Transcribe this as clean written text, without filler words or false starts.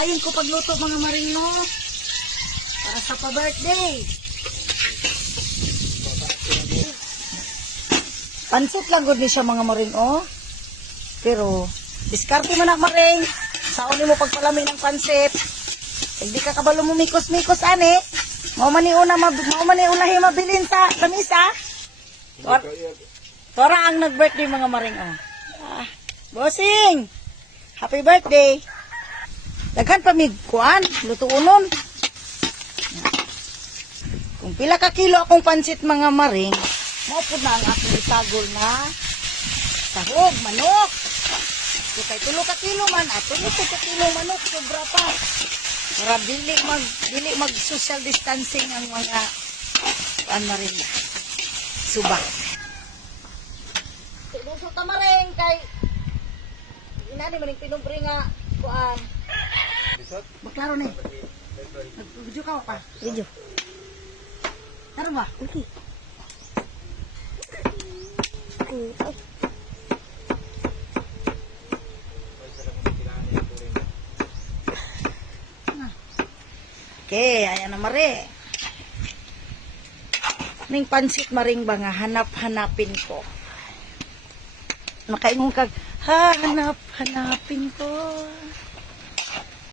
Hintayin ko pagluto mga marino. Para sa pa-birthday. Pansit lang good ni siya mga marino. Pero, diskarte mo na maring. Saon mo pagpalami ng pansit. Hindi ka kabalo mo mikos-mikos, ane. Maumani unahin mabilin sa lamisa. Tora ang nag-birthday mga maring. Oh. Bossing! Happy birthday! Daghan pa migkuan, lutuunon. Kung pila ka kilo akong pansit mga maring, maupod na ang aking isagol na sahog, manok. So kay tulo ka kilo man, at tulo ka kilo manok, sobra pa. Para dili mag social distancing ang mga maring suba. Luso ka maring kay inani maning pinubri nga kuan. Baklaro ni. Video ka pa. Video. Tara ba? Okay. Okay, ayan na mare. Ning pansit maring ba nga hanap-hanapin ko. Makaingon kag hanap-hanapin ko.